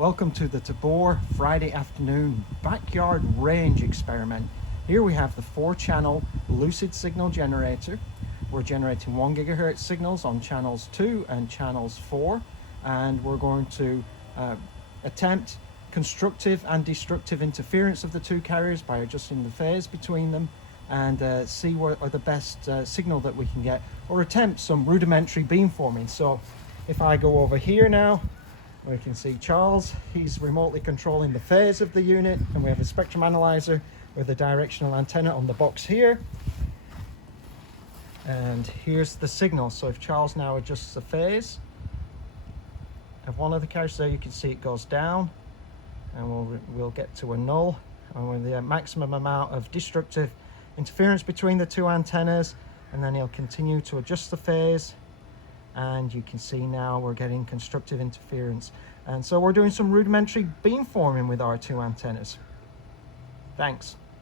Welcome to the Tabor Friday afternoon backyard range experiment. Here we have the 4-channel Lucid signal generator. We're generating 1 GHz signals on channels 2 and channels 4, and we're going to attempt constructive and destructive interference of the two carriers by adjusting the phase between them, and see what are the best signal that we can get, or attempt some rudimentary beamforming. So if I go over here now, we can see Charles. He's remotely controlling the phase of the unit, and we have a spectrum analyzer with a directional antenna on the box here. And here's the signal. So if Charles now adjusts the phase of one of the carriers, there you can see it goes down, and we'll get to a null, and with the maximum amount of destructive interference between the two antennas, and then he'll continue to adjust the phase, and you can see now we're getting constructive interference. And so we're doing some rudimentary beamforming with our two antennas. Thanks.